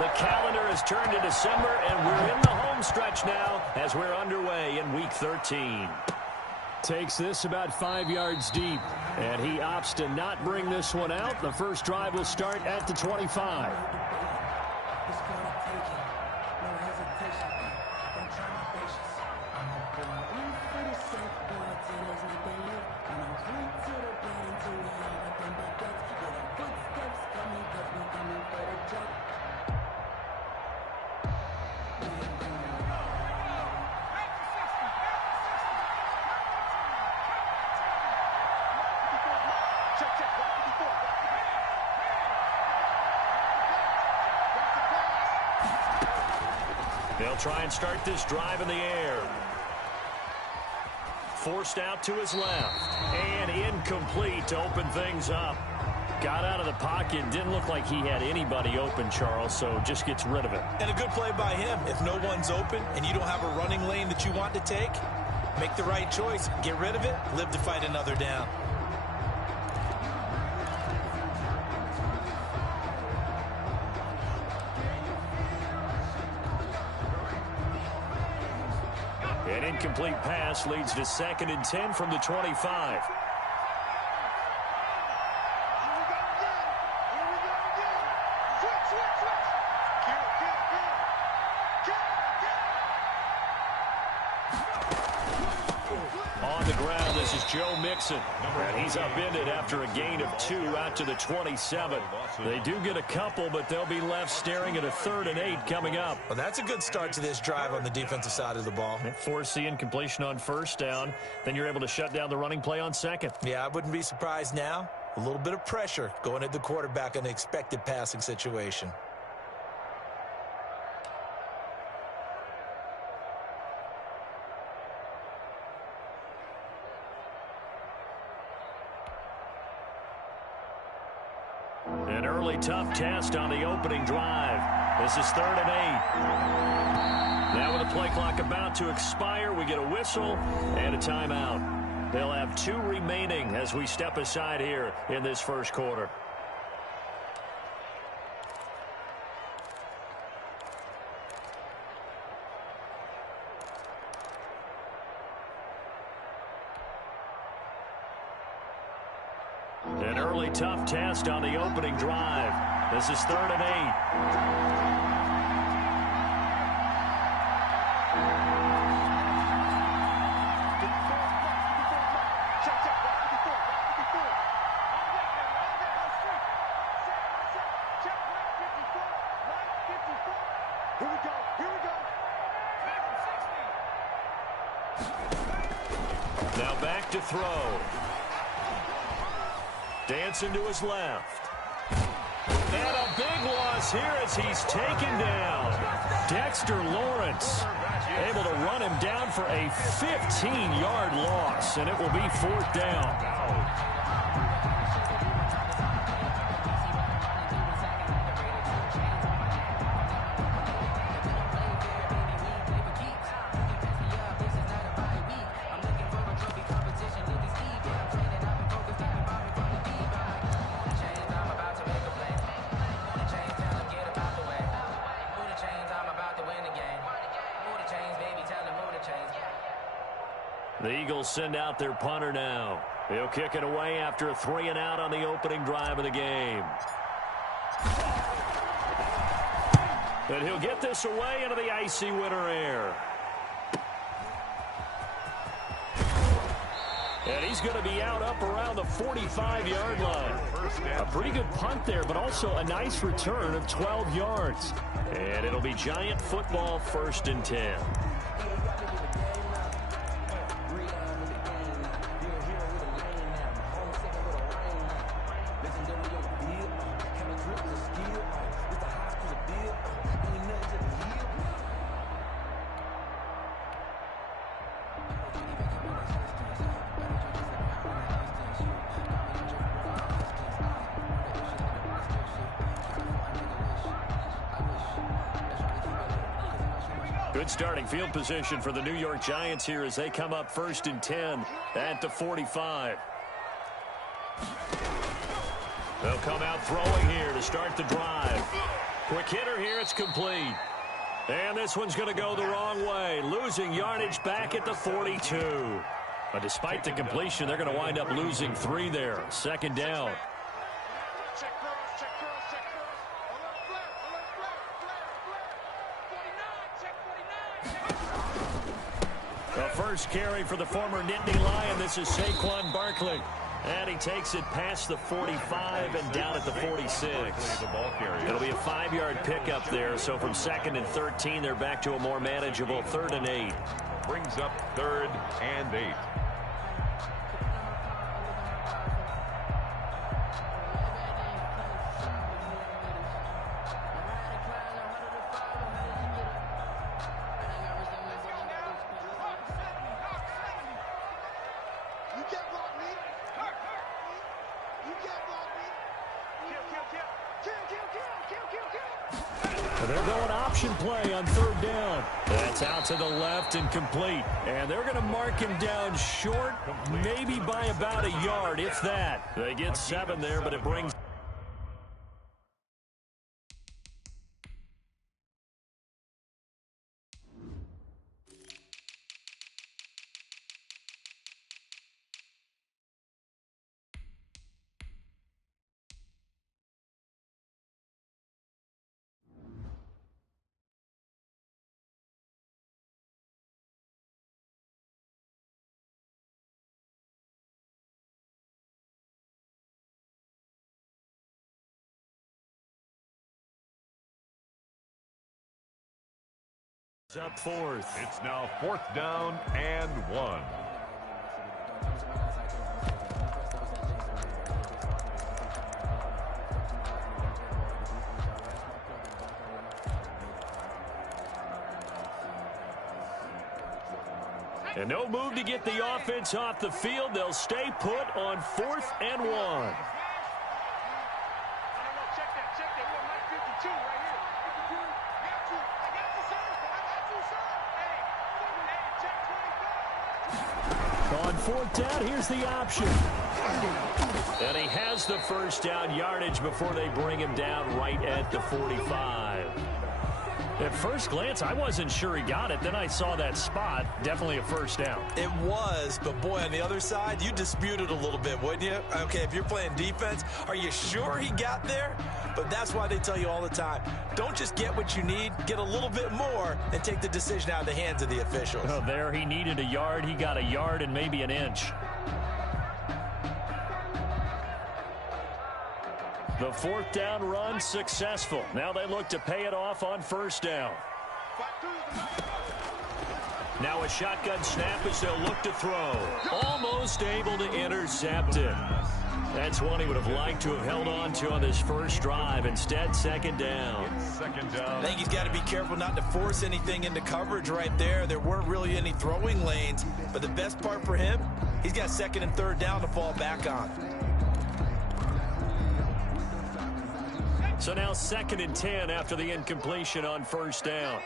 The calendar has turned to December, and we're in the home stretch now as we're underway in Week 13. Takes this about 5 yards deep, and he opts to not bring this one out. The first drive will start at the 25. They'll try and start this drive in the air. Forced out to his left. And incomplete to open things up. Got out of the pocket. Didn't look like he had anybody open, Charles, so just gets rid of it. And a good play by him. If no one's open and you don't have a running lane that you want to take, make the right choice. Get rid of it. Live to fight another down. An incomplete pass leads to 2nd and 10 from the 25. On the ground, this is Joe Mixon. And he's upended after a gain of 2 out to the 27. They do get a couple, but they'll be left staring at a 3rd and 8 coming up. Well, that's a good start to this drive on the defensive side of the ball. Force the incompletion on 1st down. Then you're able to shut down the running play on 2nd. Yeah, I wouldn't be surprised now. A little bit of pressure going at the quarterback in an expected passing situation. An early tough test on the opening drive. This is 3rd and 8. Now with the play clock about to expire, we get a whistle and a timeout. They'll have 2 remaining as we step aside here in this first quarter. An early tough test on the opening drive. This is 3rd and 8. Now back to throw. Dancing to his left. And a big loss here as he's taken down. Dexter Lawrence able to run him down for a 15-yard loss, and it will be 4th down. The Eagles send out their punter now. He'll kick it away after a 3-and-out on the opening drive of the game. And he'll get this away into the icy winter air. And he's going to be out up around the 45-yard line. A pretty good punt there, but also a nice return of 12 yards. And it'll be Giant football, 1st and 10. Good starting field position for the New York Giants here as they come up 1st and 10 at the 45. They'll come out throwing here to start the drive. Quick hitter here. It's complete. And this one's going to go the wrong way. Losing yardage back at the 42. But despite the completion, they're going to wind up losing 3 there. Second down. The first carry for the former Nittany Lion. This is Saquon Barkley. And he takes it past the 45 and down at the 46. It'll be a 5-yard pickup there. So from 2nd and 13, they're back to a more manageable 3rd and 8. Brings up 3rd and 8. They're going option play on 3rd down. That's out to the left and complete. And they're going to mark him down short, maybe by about a yard, if that. They get 7 there, but it brings... Up 4th. It's now 4th down and 1. And no move to get the offense off the field. They'll stay put on 4th and 1. On 4th down, here's the option. And he has the first down yardage before they bring him down right at the 45. At first glance, I wasn't sure he got it. Then I saw that spot. Definitely a first down. It was, but boy, on the other side, you disputed a little bit, wouldn't you? Okay, if you're playing defense, are you sure he got there? But that's why they tell you all the time, don't just get what you need, get a little bit more, and take the decision out of the hands of the officials. Oh, there he needed a yard. He got a yard and maybe an inch. The 4th down run successful. Now they look to pay it off on 1st down. Now a shotgun snap as they'll look to throw. Almost able to intercept it. That's one he would have liked to have held on to on this first drive. Instead, 2nd down. I think he's got to be careful not to force anything into coverage right there. There weren't really any throwing lanes. But the best part for him, he's got 2nd and 3rd down to fall back on. So now 2nd and 10 after the incompletion on 1st down.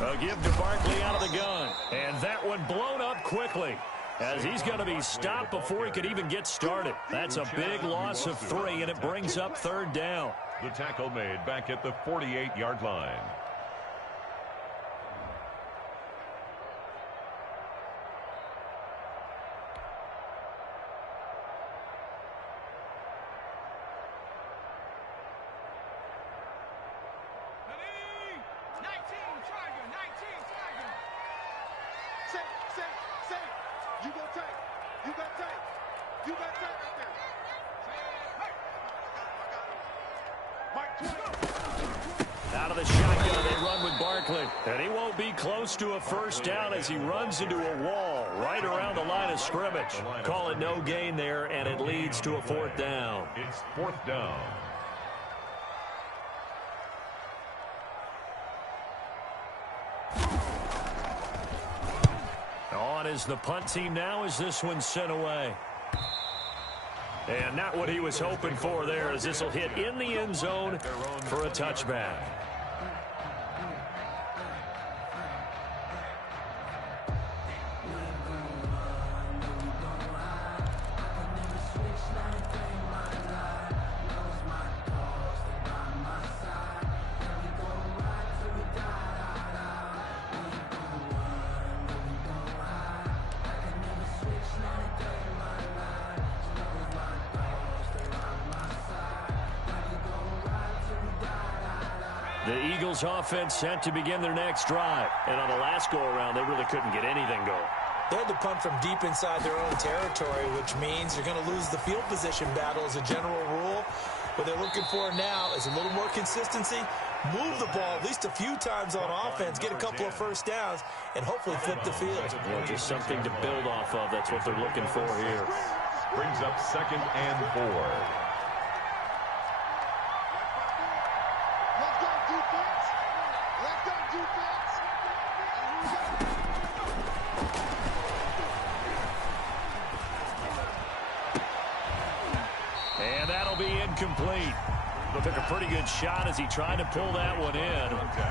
A give to Barkley out of the gun. And that one blown up quickly, as he's going to be stopped before he could even get started. That's a big loss of 3, and it brings up 3rd down. The tackle made back at the 48-yard line. Out of the shotgun, they run with Barkley. And he won't be close to a first down as he runs into a wall right around the line of scrimmage. Call it no gain there, and it leads to a 4th down. It's 4th down. On is the punt team now as this one's sent away. And not what he was hoping for there, as this will hit in the end zone for a touchback. The Eagles offense set to begin their next drive. And on the last go-around, they really couldn't get anything going. They had to punt from deep inside their own territory, which means you're going to lose the field position battle as a general rule. What they're looking for now is a little more consistency, move the ball at least a few times on offense, get a couple of first downs, and hopefully flip the field. Yeah, just something to build off of. That's what they're looking for here. Brings up 2nd and 4. And that'll be incomplete. Took a pretty good shot as he tried to pull that one in.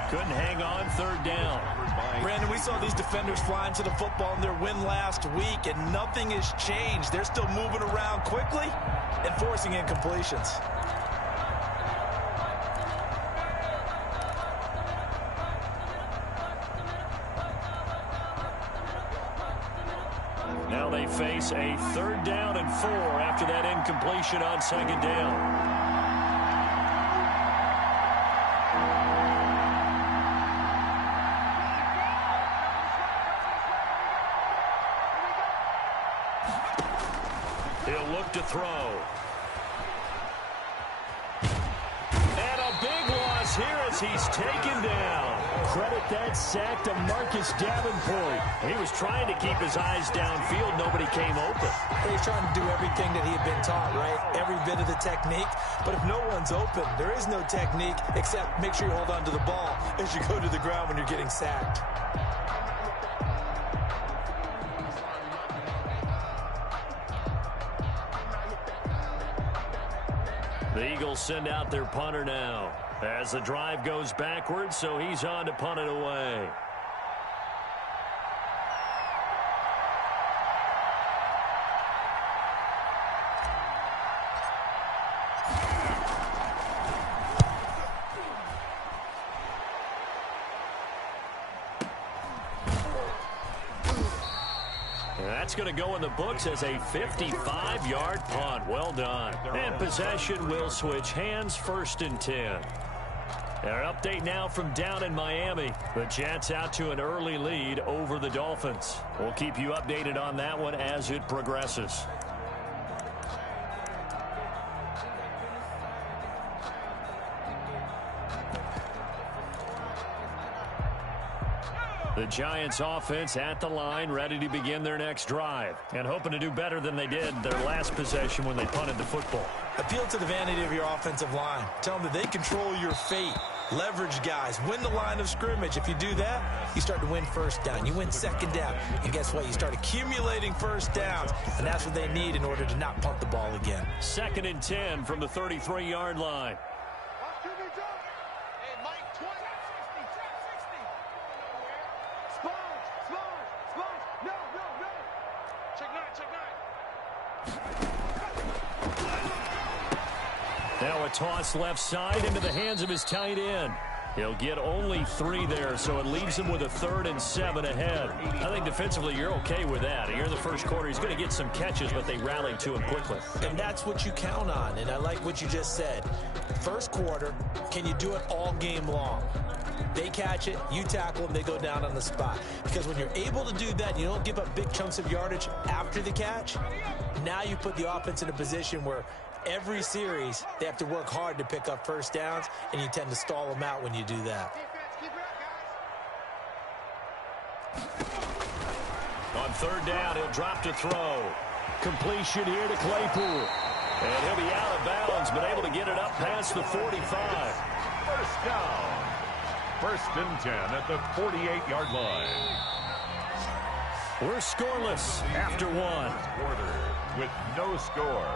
Couldn't hang on, 3rd down. Brandon, we saw these defenders flying to the football in their win last week, and nothing has changed. They're still moving around quickly and forcing incompletions. Now they face a 3rd down and 4 after that incompletion on 2nd down. He'll look to throw. And a big loss here as he's taken down. Credit that sack to Marcus Davenport. He was trying to keep his eyes downfield. Nobody came open. He's trying to do everything that he had been taught, right? Every bit of the technique. But if no one's open, there is no technique except make sure you hold on to the ball as you go to the ground when you're getting sacked. The Eagles send out their punter now as the drive goes backwards, so he's on to punt it away. That's going to go in the books as a 55-yard punt. Well done. And possession will switch hands, 1st and 10. Our update now from down in Miami. The Jets out to an early lead over the Dolphins. We'll keep you updated on that one as it progresses. The Giants offense at the line, ready to begin their next drive, and hoping to do better than they did their last possession when they punted the football. Appeal to the vanity of your offensive line. Tell them that they control your fate. Leverage guys. Win the line of scrimmage. If you do that, you start to win 1st down. You win 2nd down. And guess what? You start accumulating 1st downs. And that's what they need in order to not punt the ball again. 2nd and 10 from the 33-yard line. Now a toss left side into the hands of his tight end. He'll get only 3 there, so it leaves him with a 3rd and 7 ahead. I think defensively you're okay with that. Here in the first quarter, he's going to get some catches, but they rallied to him quickly. And that's what you count on, and I like what you just said. First quarter, can you do it all game long? They catch it, you tackle them, they go down on the spot. Because when you're able to do that, you don't give up big chunks of yardage after the catch. Now you put the offense in a position where every series, they have to work hard to pick up 1st downs, and you tend to stall them out when you do that. On 3rd down, he'll drop to throw. Completion here to Claypool. And he'll be out of bounds, but able to get it up past the 45. 1st down. 1st and 10 at the 48-yard line. We're scoreless after 1. Quarter with no score.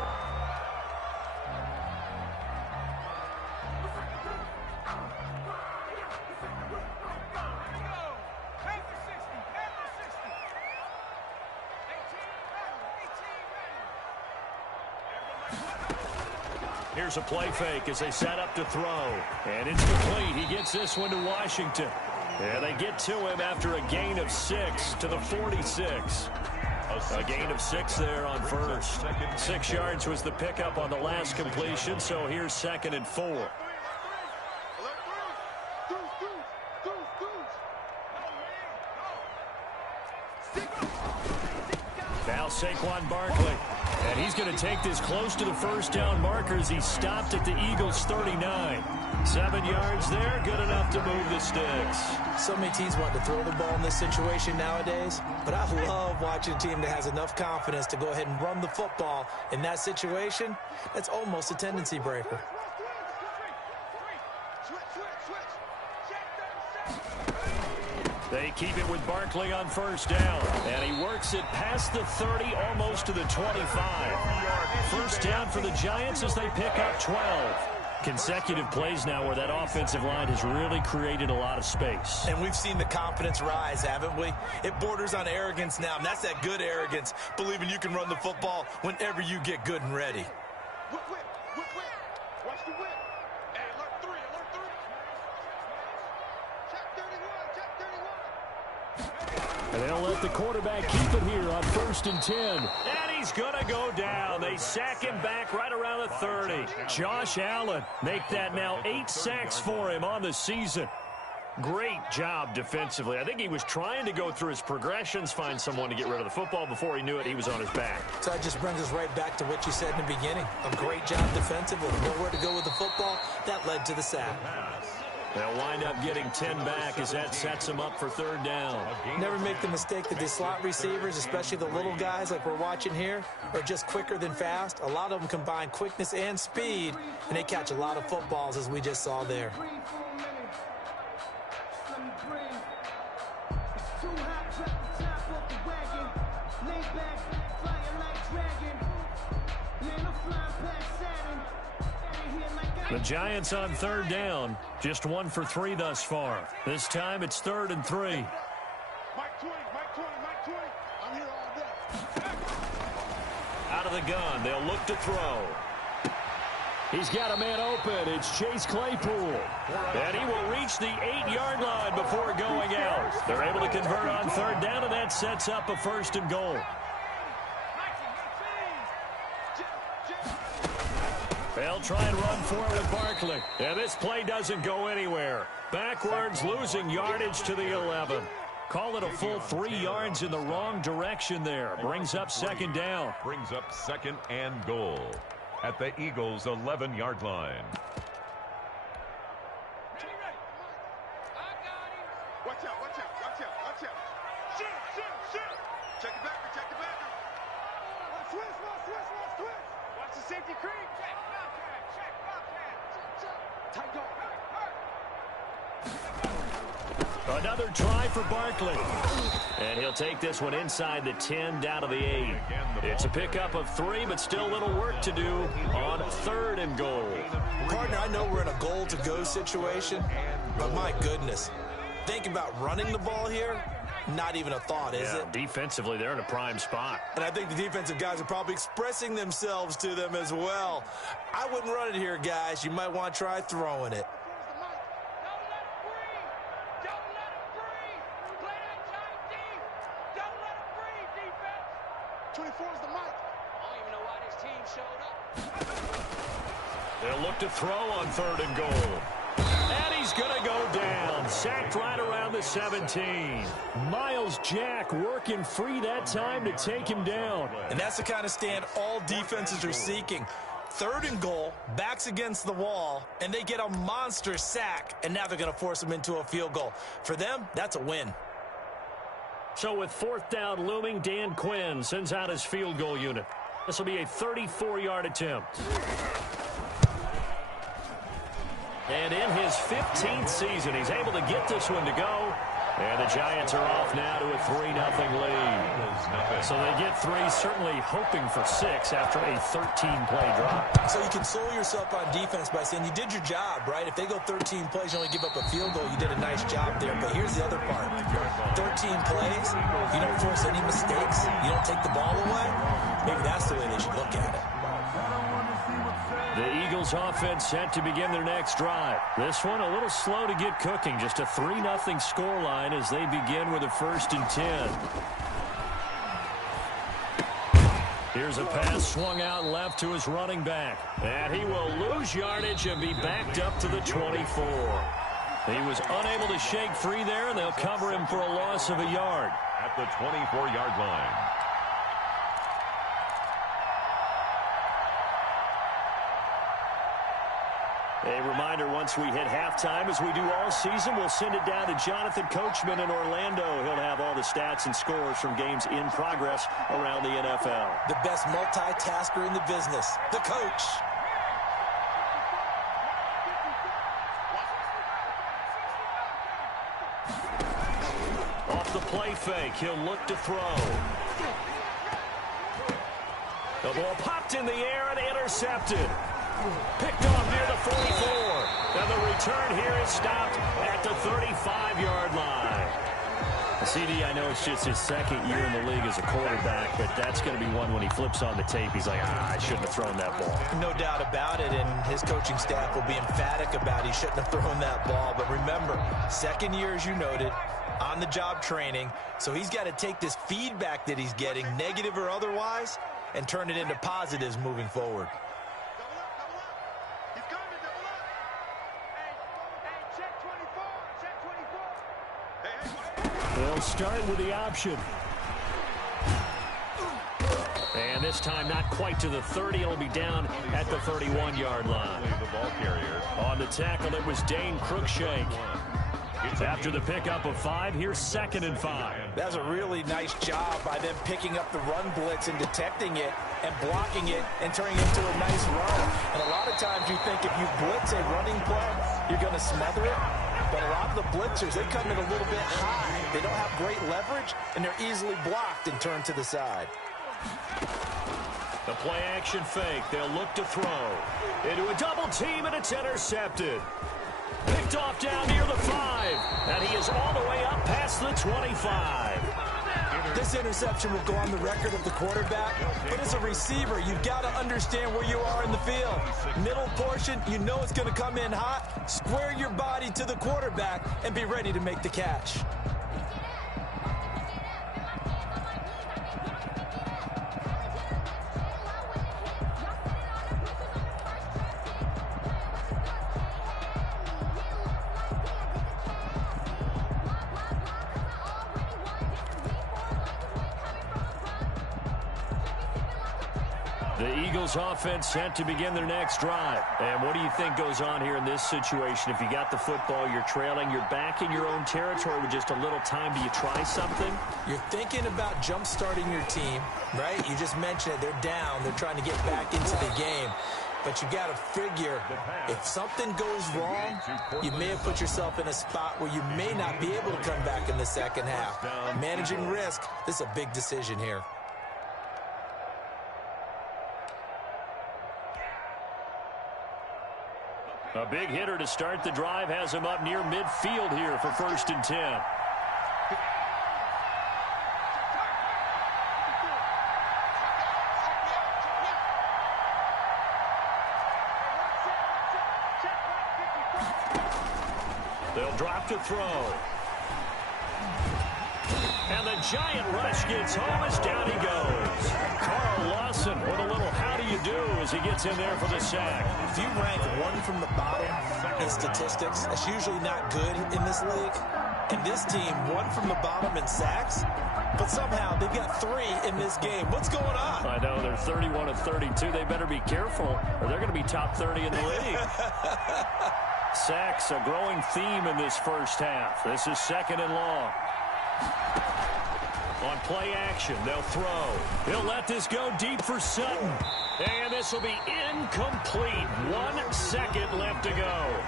Here's a play fake as they set up to throw. And it's complete. He gets this one to Washington. And they get to him after a gain of 6 to the 46. A gain of 6 there on first. 6 yards was the pickup on the last completion, so here's 2nd and 4. Now Saquon Barkley. And he's going to take this close to the first down marker as he stopped at the Eagles' 39. 7 yards there, good enough to move the sticks. So many teams want to throw the ball in this situation nowadays, but I love watching a team that has enough confidence to go ahead and run the football. In that situation, that's almost a tendency breaker. They keep it with Barkley on first down, and he works it past the 30, almost to the 25. First down for the Giants as they pick up 12. Consecutive plays now where that offensive line has really created a lot of space. And we've seen the confidence rise, haven't we? It borders on arrogance now, and that's that good arrogance, believing you can run the football whenever you get good and ready. Whip. Watch the whip. Hey, alert 3. Check 31. And they'll let the quarterback keep it here on 1st and 10. And he's going to go down. They sack him back right around the 30. Josh Allen make that now 8 sacks for him on the season. Great job defensively. I think he was trying to go through his progressions, find someone to get rid of the football. Before he knew it, he was on his back. So that just brings us right back to what you said in the beginning. A great job defensively. Nowhere to go with the football. That led to the sack. They'll wind up getting 10 back as that sets them up for 3rd down. Never make the mistake that the slot receivers, especially the little guys like we're watching here, are just quicker than fast. A lot of them combine quickness and speed, and they catch a lot of footballs, as we just saw there. The Giants on 3rd down, just 1 for 3 thus far. This time it's 3rd and 3. Mike 20. I'm here all day. Out of the gun, they'll look to throw. He's got a man open. It's Chase Claypool. And he will reach the 8-yard line before going out. They're able to convert on 3rd down, and that sets up a 1st and goal. They'll try and run for it with Barkley. And this play doesn't go anywhere. Backwards, losing yardage to the 11. Call it a full 3 yards in the wrong direction there. Brings up 2nd down. Brings up 2nd and goal at the Eagles' 11-yard line. Watch out. Shoot. Check the back. Watch twist. Watch the safety creep. Check. Tight dog. Another try for Barkley. And he'll take this one inside the 10, down to the 8. It's a pickup of 3, but still a little work to do on 3rd and goal. Partner, I know we're in a goal-to-go situation, but my goodness. Think about running the ball here. Not even a thought, is it? Defensively, they're in a prime spot. And I think the defensive guys are probably expressing themselves to them as well. I wouldn't run it here, guys. You might want to try throwing it. Don't let him breathe. Play that tight deep. Don't let him breathe, defense. 24 is the mic. I don't even know why this team showed up. They'll look to throw on 3rd and goal. And he's going to go down. Sacked right around the 17. Miles Jack working free that time to take him down. And that's the kind of stand all defenses are seeking. 3rd and goal, backs against the wall, and they get a monster sack, and now they're going to force them into a field goal. For them, that's a win. So with 4th down looming, Dan Quinn sends out his field goal unit. This will be a 34-yard attempt. And in his 15th season, he's able to get this one to go. And the Giants are off now to a 3-0 lead. So they get 3, certainly hoping for 6 after a 13-play drive. So you console yourself on defense by saying you did your job, right? If they go 13 plays, you only give up a field goal, you did a nice job there. But here's the other part. 13 plays, you don't force any mistakes, you don't take the ball away. Maybe that's the way they should look at it. The Eagles offense set to begin their next drive. This one a little slow to get cooking. Just a 3-0 scoreline as they begin with a 1st and 10. Here's a pass swung out left to his running back. And he will lose yardage and be backed up to the 24. He was unable to shake free there, and they'll cover him for a loss of a yard. At the 24-yard line. A reminder, once we hit halftime, as we do all season, we'll send it down to Jonathan Coachman in Orlando. He'll have all the stats and scores from games in progress around the NFL. The best multitasker in the business, the coach. Off the play fake, he'll look to throw. The ball popped in the air and intercepted. Picked off near the 44. And the return here is stopped at the 35-yard line. CD, I know it's just his 2nd year in the league as a quarterback, but that's going to be one when he flips on the tape. He's like, I shouldn't have thrown that ball. No doubt about it, and his coaching staff will be emphatic about he shouldn't have thrown that ball. But remember, 2nd year, as you noted, on-the-job training, so he's got to take this feedback that he's getting, negative or otherwise, and turn it into positives moving forward. They'll start with the option. And this time not quite to the 30. It'll be down at the 31-yard line. The ball carrier. On the tackle, it was Dane Cruikshank. After the pickup of 5, here's 2nd and 5. That's a really nice job by them picking up the run blitz and detecting it and blocking it and turning it into a nice run. And a lot of times you think if you blitz a running play, you're going to smother it. But a lot of the blitzers, they come in a little bit high. They don't have great leverage, and they're easily blocked and turned to the side. The play-action fake. They'll look to throw. Into a double team, and it's intercepted. Picked off down near the 5. And he is all the way up past the 25. This interception will go on the record of the quarterback, but as a receiver, you've got to understand where you are in the field. Middle portion, you know it's going to come in hot. Square your body to the quarterback and be ready to make the catch. The Eagles offense set to begin their next drive. And what do you think goes on here in this situation? If you got the football, you're trailing, you're back in your own territory with just a little time. Do you try something? You're thinking about jump-starting your team, right? You just mentioned it. They're down. They're trying to get back into the game. But you got to figure, if something goes wrong, you may have put yourself in a spot where you may not be able to come back in the second half. Managing risk, this is a big decision here. A big hitter to start the drive has him up near midfield here for 1st and 10. They'll drop to throw. And the giant rush gets home as down he goes. Carl Lawson with a little how do you do as he gets in there for the sack. If you rank one from the bottom in statistics, that's usually not good in this league. And this team, one from the bottom in sacks, but somehow they've got 3 in this game. What's going on? I know, they're 31 of 32. They better be careful, or they're going to be top 30 in the league. Sacks, a growing theme in this first half. This is 2nd and long. On play action, they'll throw. He'll let this go deep for Sutton. And this will be incomplete. 1 second left to go.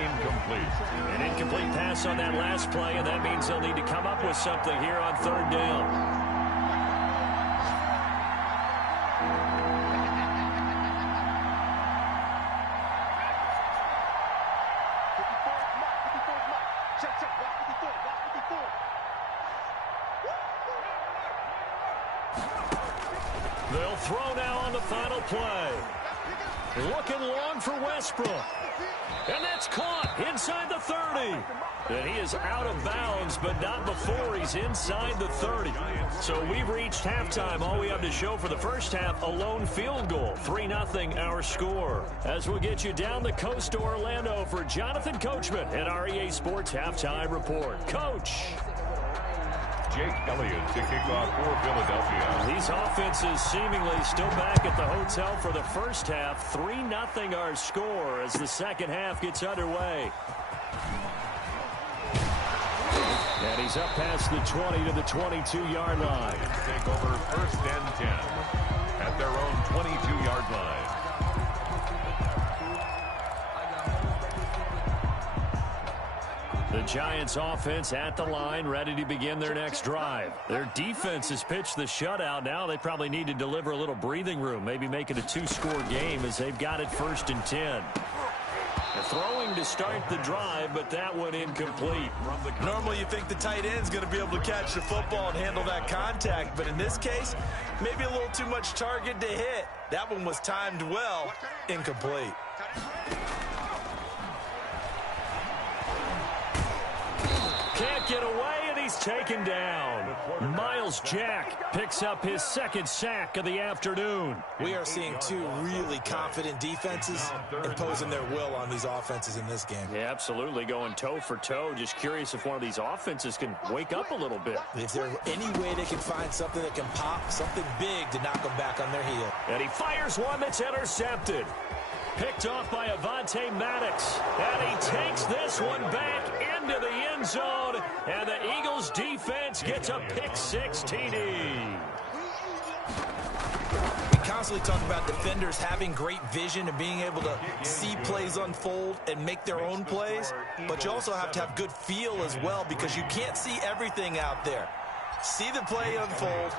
Incomplete. An incomplete pass on that last play, and that means they'll need to come up with something here on 3rd down. They'll throw now on the final play. Looking long for Westbrook. And that's caught inside the 30. And he is out of bounds, but not before he's inside the 30. So we've reached halftime. All we have to show for the first half, a lone field goal. 3-0 our score. As we'll get you down the coast to Orlando for Jonathan Coachman at our EA Sports Halftime Report. Coach. Jake Elliott to kick off for Philadelphia. These offenses seemingly still back at the hotel for the first half. 3-0 our score as the second half gets underway. And he's up past the 20 to the 22-yard line. Take over first and 10 at their own 22-yard line. The Giants offense at the line, ready to begin their next drive. Their defense has pitched the shutout. Now they probably need to deliver a little breathing room, maybe make it a 2-score game as they've got it first and 10. They're throwing to start the drive, but that one incomplete. Normally you think the tight end's going to be able to catch the football and handle that contact, but in this case, maybe a little too much target to hit. That one was timed well, incomplete. Can't get away, and he's taken down. Miles Jack picks up his second sack of the afternoon. We are seeing two really confident defenses imposing their will on these offenses in this game. Yeah, absolutely, going toe for toe. Just curious if one of these offenses can wake up a little bit. Is there any way they can find something that can pop, something big to knock them back on their heel? And he fires one that's intercepted. Picked off by Avonte Maddox. And he takes this one back into the end zone. And the Eagles defense gets a pick-6 TD. We constantly talk about defenders having great vision and being able to see plays unfold and make their own plays. But you also have to have good feel as well, because you can't see everything out there. See the play unfold,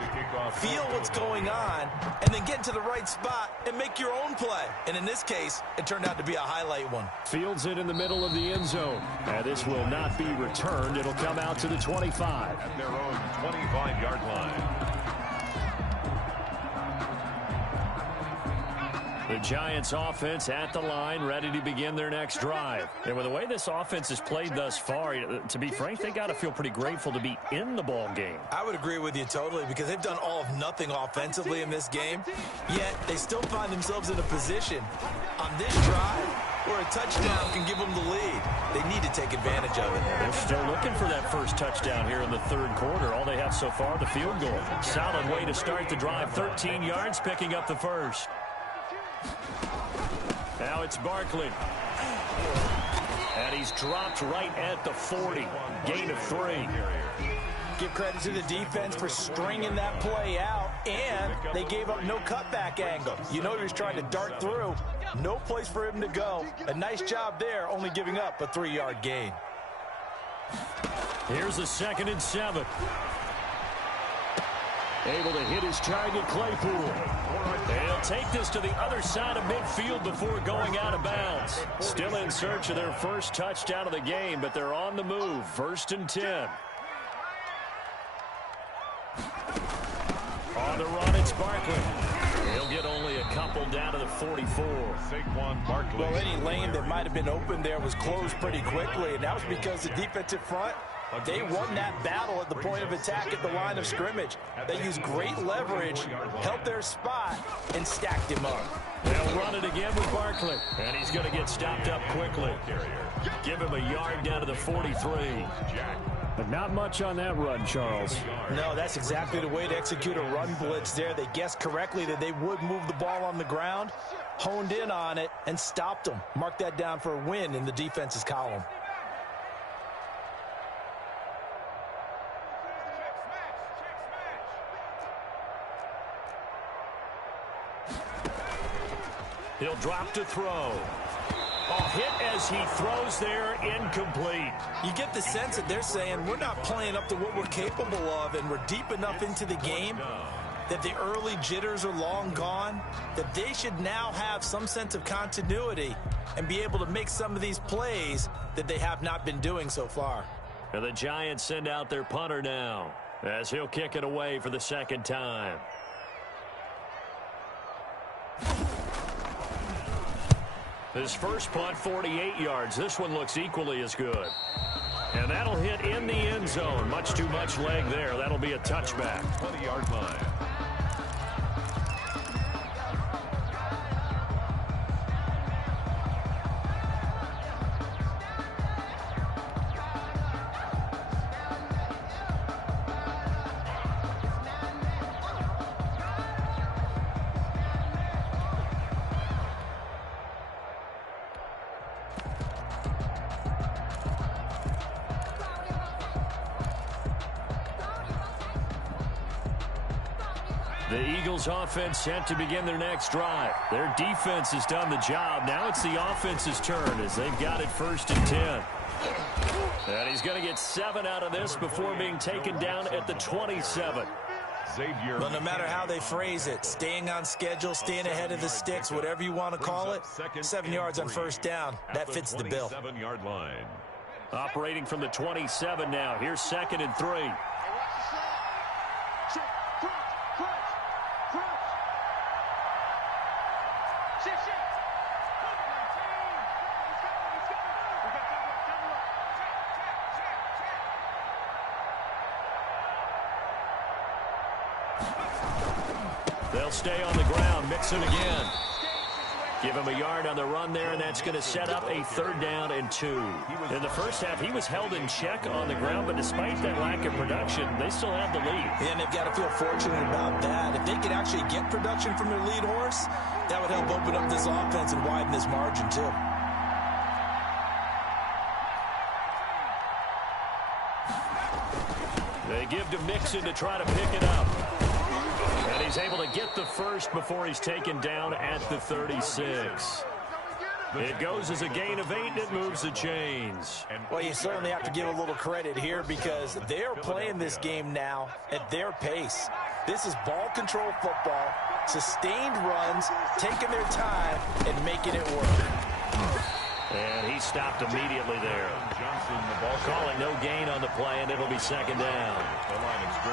feel what's going on, and then get into the right spot and make your own play. And in this case, it turned out to be a highlight one. Fields it in the middle of the end zone. And this will not be returned. It'll come out to the 25. At their own 25-yard line. The Giants offense at the line, ready to begin their next drive. And with the way this offense has played thus far, to be frank, they got to feel pretty grateful to be in the ball game. I would agree with you totally, because they've done all of nothing offensively in this game, yet they still find themselves in a position on this drive where a touchdown can give them the lead. They need to take advantage of it. They're still looking for that first touchdown here in the third quarter. All they have so far, the field goal. Solid way to start the drive. 13 yards, picking up the first. Now it's Barkley. And he's dropped right at the 40. Gain of 3. Give credit to the defense for stringing that play out, and they gave up no cutback angle. You know he was trying to dart through. No place for him to go. A nice job there, only giving up a 3-yard gain. Here's a 2nd and 7. Able to hit his target, Claypool. They'll take this to the other side of midfield before going out of bounds. Still in search of their first touchdown of the game, but they're on the move. 1st and 10. On the run, it's Barkley. He'll get only a couple down to the 44. Saquon Barkley. Well, any lane that might have been open there was closed pretty quickly, and that was because the defensive front, they won that battle at the point of attack at the line of scrimmage. They used great leverage, held their spot, and stacked him up. They'll run it again with Barkley, and he's going to get stopped up quickly. Give him a yard down to the 43. But not much on that run, Charles. No, that's exactly the way to execute a run blitz there. They guessed correctly that they would move the ball on the ground, honed in on it, and stopped them. Mark that down for a win in the defense's column. He'll drop to throw. Off hit as he throws there, incomplete. You get the sense that they're saying we're not playing up to what we're capable of, and we're deep enough into the game that the early jitters are long gone, that they should now have some sense of continuity and be able to make some of these plays that they have not been doing so far. And the Giants send out their punter now as he'll kick it away for the second time. His first punt, 48 yards. This one looks equally as good. And that'll hit in the end zone. Much too much leg there. That'll be a touchback. 20-yard line. The Eagles offense set to begin their next drive. Their defense has done the job. Now it's the offense's turn as they've got it 1st and 10. And he's going to get 7 out of this before being taken down at the 27. Well, no matter how they phrase it, staying on schedule, staying ahead of the sticks, whatever you want to call it, 7 yards on 1st down. That fits the bill. 27-yard line. Operating from the 27 now. Here's 2nd and 3. They'll stay on the ground. Mixon again. Give him a yard on the run there, and that's going to set up a 3rd down and 2. In the first half, he was held in check on the ground, but despite that lack of production, they still have the lead. And they've got to feel fortunate about that. If they could actually get production from their lead horse, that would help open up this offense and widen this margin, too. They give to Mixon to try to pick it up. And he's able to get the first before he's taken down at the 36. It goes as a gain of 8, and it moves the chains. Well, you certainly have to give a little credit here because they're playing this game now at their pace. This is ball control football, sustained runs, taking their time, and making it work. And he stopped immediately there. Calling no gain on the play, and it'll be 2nd down.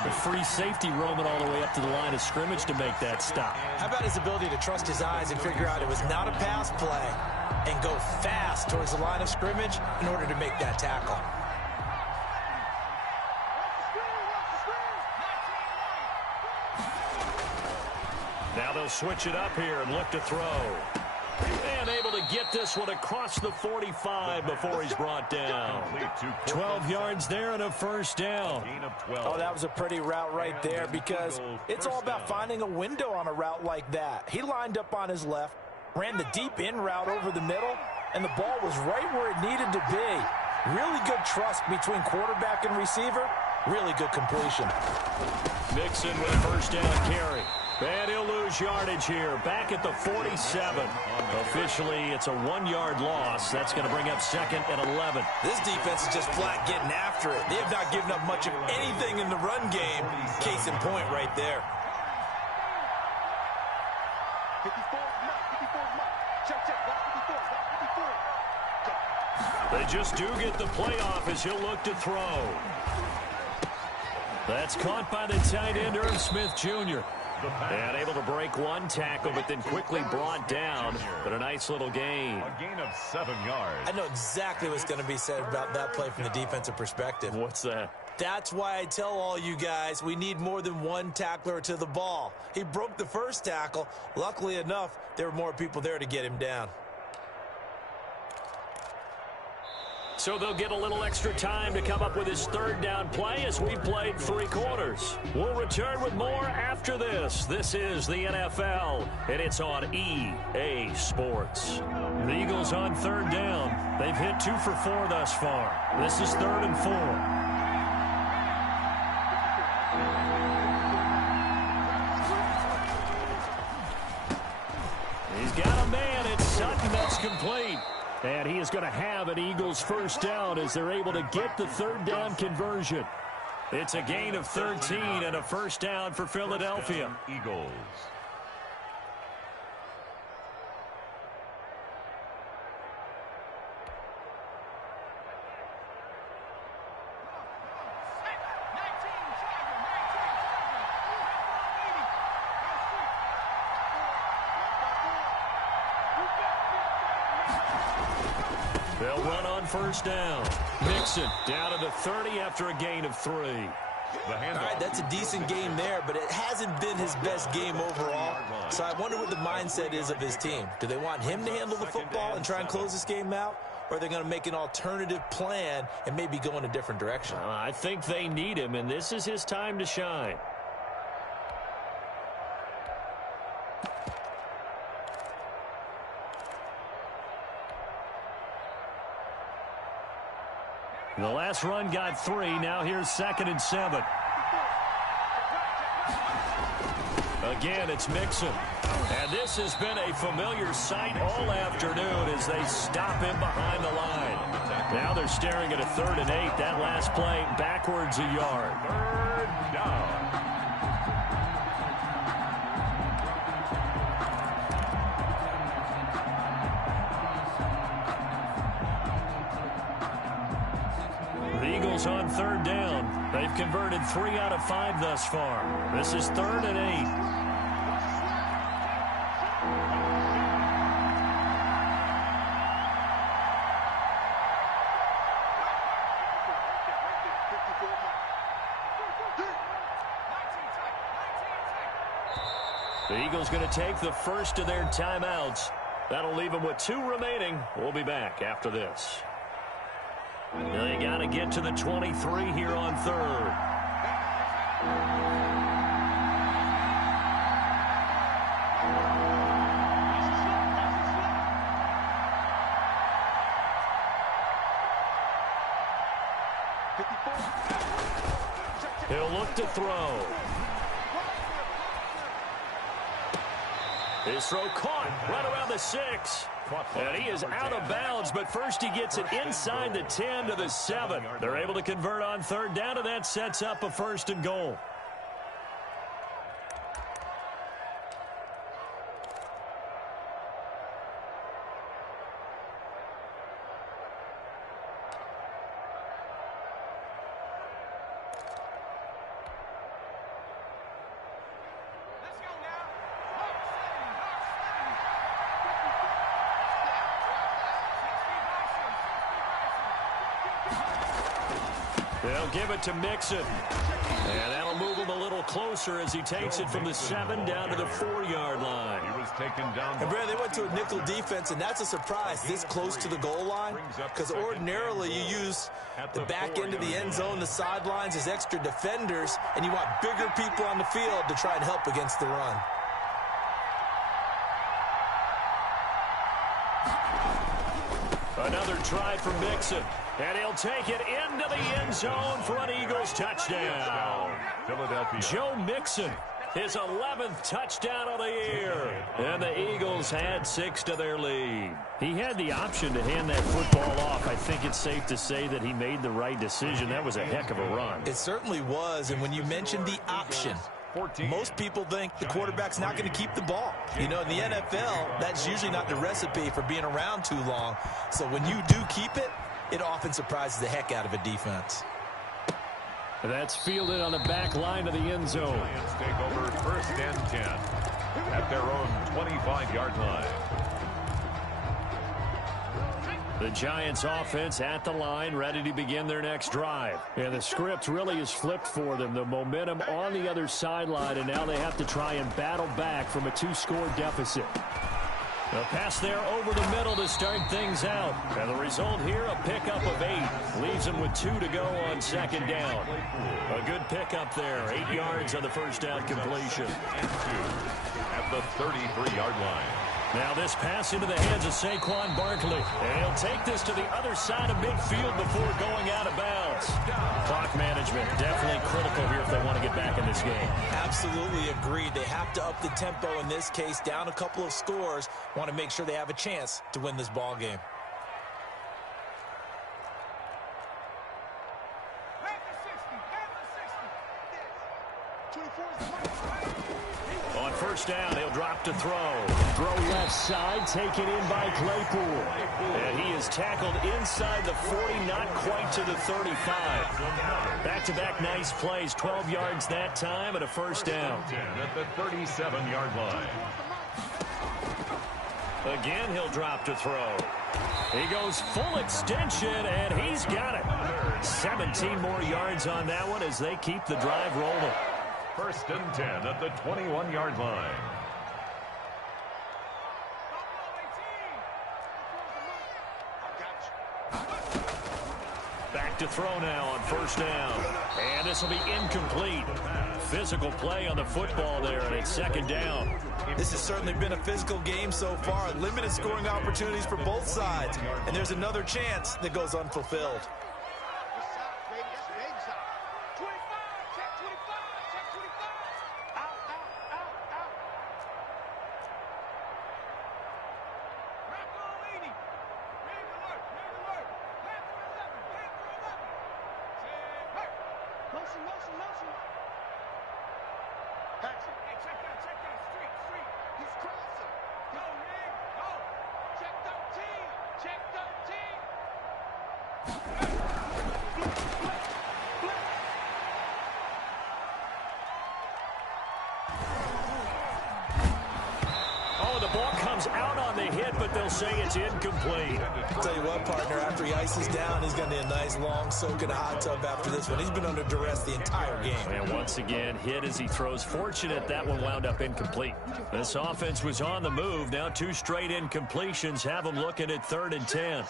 A free safety roaming all the way up to the line of scrimmage to make that stop. How about his ability to trust his eyes and figure out it was not a pass play and go fast towards the line of scrimmage in order to make that tackle? Now they'll switch it up here and look to throw. And able to get this one across the 45 before he's brought down. 12 yards there and a 1st down. Oh, that was a pretty route right there because it's all about finding a window on a route like that. He lined up on his left, ran the deep in route over the middle, and the ball was right where it needed to be. Really good trust between quarterback and receiver. Really good completion. Mixon with a 1st down carry. And he'll lose yardage here. Back at the 47. Officially, it's a 1-yard loss. That's going to bring up 2nd and 11. This defense is just flat getting after it. They have not given up much of anything in the run game. Case in point right there. They just do get the playoff as he'll look to throw. That's caught by the tight end, Irv Smith Jr. And able to break one tackle, but then quickly brought down. But a nice little gain. A gain of 7 yards. I know exactly what's going to be said about that play from the defensive perspective. What's that? That's why I tell all you guys we need more than one tackler to the ball. He broke the first tackle. Luckily enough, there were more people there to get him down. So they'll get a little extra time to come up with his 3rd down play as we played 3 quarters. We'll return with more after this. This is the NFL, and it's on EA Sports. The Eagles on 3rd down. They've hit 2 for 4 thus far. This is 3rd and 4. He's got a man. It's Sutton. That's complete. And he is going to have an Eagles 1st down as they're able to get the 3rd down conversion. It's a gain of 13 and a 1st down for Philadelphia. Eagles. They'll run on first down. Mixon down to the 30 after a gain of 3. All right, that's a decent game there, but it hasn't been his best game overall. So I wonder what the mindset is of his team. Do they want him to handle the football and try and close this game out? Or are they going to make an alternative plan and maybe go in a different direction? I think they need him, and this is his time to shine. The last run got 3. Now here's 2nd and 7. Again, it's Mixon. And this has been a familiar sight all afternoon as they stop him behind the line. Now they're staring at a 3rd and 8. That last play backwards a yard. 3rd down. The Eagles on 3rd down. They've converted 3 out of 5 thus far. This is 3rd and 8. The Eagles going to take the first of their timeouts. That'll leave them with 2 remaining. We'll be back after this. They got to get to the 23 here on 3rd. He'll look to throw. His throw caught right around the 6. And he is out of bounds, but first he gets it inside the 10 to the 7. They're able to convert on 3rd down, and that sets up a 1st and goal. They'll give it to Mixon. And that'll move him a little closer as he takes it from the 7 down to the 4-yard line. He was taken down. And Brad, they went to a nickel defense, and that's a surprise this close to the goal line, because ordinarily you use the back end of the end zone, the sidelines as extra defenders, and you want bigger people on the field to try and help against the run. Another try for Mixon. And he'll take it into the end zone for an Eagles touchdown. Philadelphia. Joe Mixon, his 11th touchdown of the year. And the Eagles had 6 to their lead. He had the option to hand that football off. I think it's safe to say that he made the right decision. That was a heck of a run. It certainly was. And when you mentioned the option, most people think the quarterback's not going to keep the ball. You know, in the NFL, that's usually not the recipe for being around too long. So when you do keep it, it often surprises the heck out of a defense. That's fielded on the back line of the end zone. Giants take over 1st and 10 at their own 25-yard line. The Giants offense at the line, ready to begin their next drive. And the script really is flipped for them. The momentum on the other sideline, and now they have to try and battle back from a 2-score deficit. The pass there over the middle to start things out. And the result here, a pickup of 8. Leaves them with 2 to go on 2nd down. A good pickup there. 8 yards on the first down completion. And 2 at the 33-yard line. Now this pass into the hands of Saquon Barkley. And he'll take this to the other side of midfield before going out of bounds. Clock management definitely critical here if they want to get back in this game. Absolutely agreed. They have to up the tempo in this case, down a couple of scores. Want to make sure they have a chance to win this ball game. On 1st down, he'll drop to throw. Throw left side, taken in by Claypool. And he is tackled inside the 40, not quite to the 35. Back-to-back nice plays, 12 yards that time and a 1st down. At the 37-yard line. Again, he'll drop to throw. He goes full extension, and he's got it. 17 more yards on that one as they keep the drive rolling. 1st and 10 at the 21-yard line. Back to throw now on 1st down. And this will be incomplete. Physical play on the football there, and it's 2nd down. This has certainly been a physical game so far. Limited scoring opportunities for both sides. And there's another chance that goes unfulfilled. Out on the hit, but they'll say it's incomplete. I'll tell you what, partner, after he ices down, he's going to need a nice, long soak in a hot tub after this one. He's been under duress the entire game. And once again, hit as he throws. Fortunate that one wound up incomplete. This offense was on the move. Now 2 straight incompletions have them looking at 3rd and 10.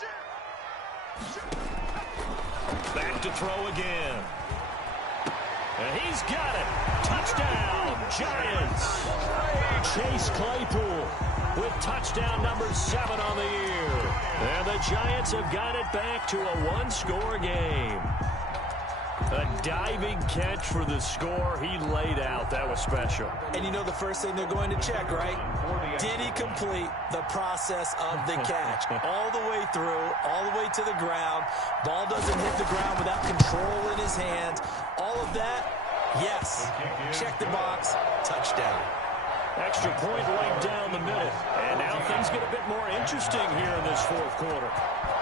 Back to throw again. And he's got it. Touchdown, Giants. Chase Claypool with touchdown number 7 on the year. And the Giants have got it back to a 1-score game. A diving catch for the score. He laid out. That was special. And you know the first thing they're going to check, right? Did he complete the process of the catch? All the way through, all the way to the ground. Ball doesn't hit the ground without control in his hands. All of that, yes. Check the box. Touchdown. Extra point right down the middle. And now things get a bit more interesting here in this 4th quarter.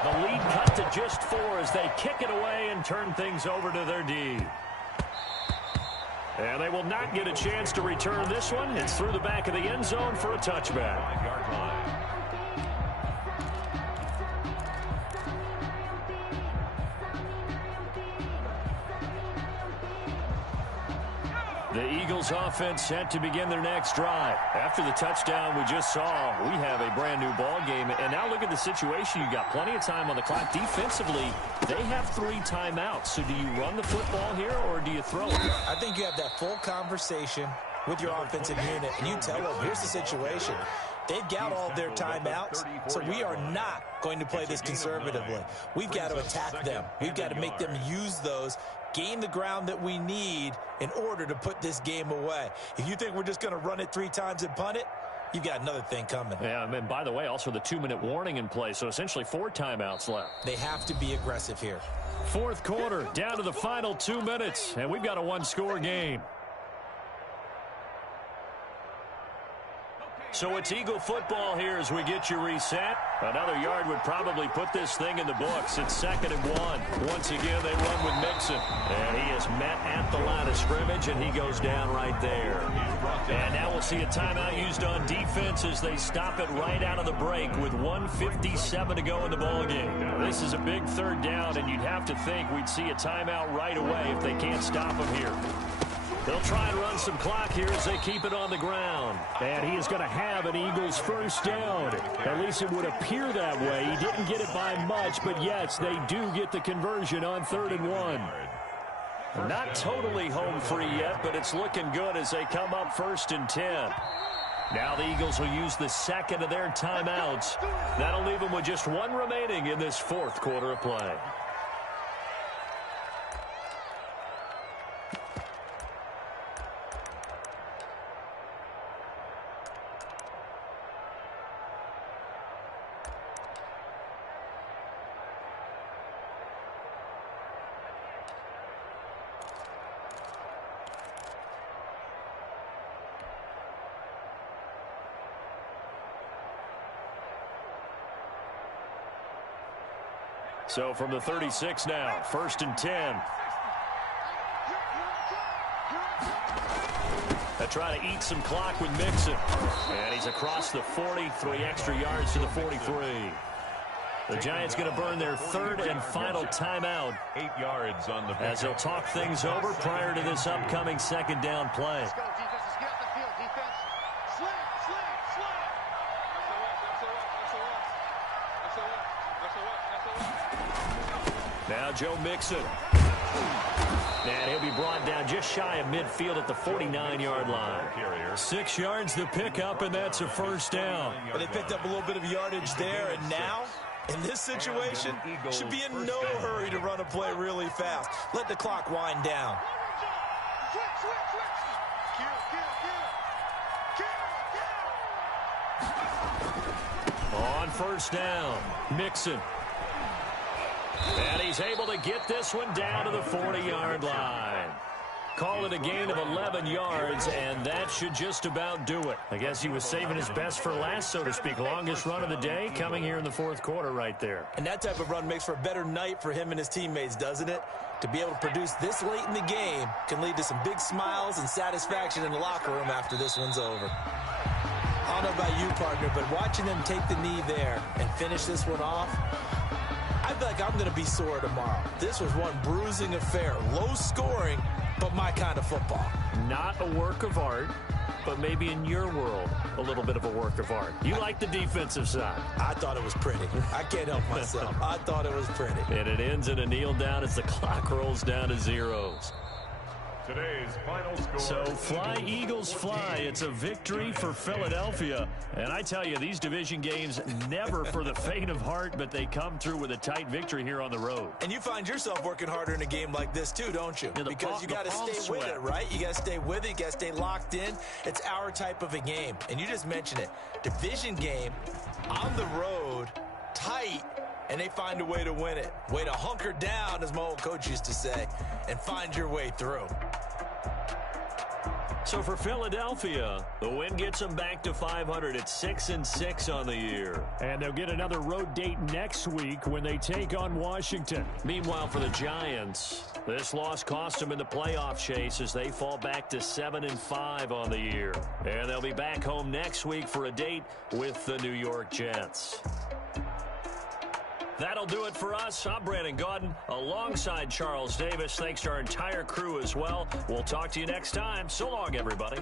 The lead cut to just 4 as they kick it away and turn things over to their D. And they will not get a chance to return this one. It's through the back of the end zone for a touchback. The Eagles offense set to begin their next drive. After the touchdown we just saw, we have a brand new ball game. And now look at the situation. You got plenty of time on the clock. Defensively, they have 3 timeouts. So do you run the football here or do you throw it? I think you have that full conversation with your offensive unit, and you tell them, here's the situation. They've got all their timeouts, so we are not going to play this conservatively. We've got to attack them. We've got to make them use those, gain the ground that we need in order to put this game away. If you think we're just going to run it 3 times and punt it, you've got another thing coming. Yeah, and by the way, also the 2-minute warning in play, so essentially 4 timeouts left. They have to be aggressive here. 4th quarter, down to the final 2 minutes, and we've got a 1-score game. So it's Eagle football here as we get you reset. Another yard would probably put this thing in the books. It's 2nd and 1. Once again, they run with Mixon. And he is met at the line of scrimmage, and he goes down right there. And now we'll see a timeout used on defense as they stop it right out of the break with 1:57 to go in the ballgame. This is a big 3rd down, and you'd have to think we'd see a timeout right away if they can't stop him here. They'll try and run some clock here as they keep it on the ground. And he is going to have an Eagles 1st down. At least it would appear that way. He didn't get it by much, but yes, they do get the conversion on 3rd and 1. Not totally home free yet, but it's looking good as they come up 1st and 10. Now the Eagles will use the 2nd of their timeouts. That'll leave them with just 1 remaining in this 4th quarter of play. So from the 36 now, 1st and 10. They try to eat some clock with Mixon. And he's across the 40, 3 extra yards to the 43. The Giants going to burn their third and final timeout 8 yards on the pick. as they'll talk things over prior to this upcoming second down play. Let's go, defense. Let's get off the field, defense. Slant, slant, slant. Now Joe Mixon. And he'll be brought down just shy of midfield at the 49-yard line. 6 yards the pickup, and that's a first down. But they picked up a little bit of yardage there, and now, in this situation, should be in no hurry to run a play really fast. Let the clock wind down. On first down, Mixon. And he's able to get this one down to the 40-yard line. Call it a gain of 11 yards, and that should just about do it. I guess he was saving his best for last, so to speak. Longest run of the day coming here in the fourth quarter right there. And that type of run makes for a better night for him and his teammates, doesn't it? To be able to produce this late in the game can lead to some big smiles and satisfaction in the locker room after this one's over. I don't know about you, partner, but watching them take the knee there and finish this one off, I feel like I'm going to be sore tomorrow. This was one bruising affair. Low scoring, but my kind of football. Not a work of art, but maybe in your world, a little bit of a work of art. You like the defensive side. I thought it was pretty. I can't help myself. I thought it was pretty. And it ends in a kneel down as the clock rolls down to zeros. Today's final score. So fly, Eagles, fly. It's a victory for Philadelphia. And I tell you, these division games never for the faint of heart, but they come through with a tight victory here on the road. And you find yourself working harder in a game like this too, don't you? Yeah, because you got to stay with it, right? You got to stay with it. You got to stay locked in. It's our type of a game. And you just mentioned it. Division game on the road, tight. And they find a way to win it. Way to hunker down, as my old coach used to say, and find your way through. So for Philadelphia, the win gets them back to 500 at 6-6 on the year. And they'll get another road date next week when they take on Washington. Meanwhile, for the Giants, this loss cost them in the playoff chase as they fall back to 7-5 on the year. And they'll be back home next week for a date with the New York Jets. That'll do it for us. I'm Brandon Gaudin alongside Charles Davis. Thanks to our entire crew as well. We'll talk to you next time. So long, everybody.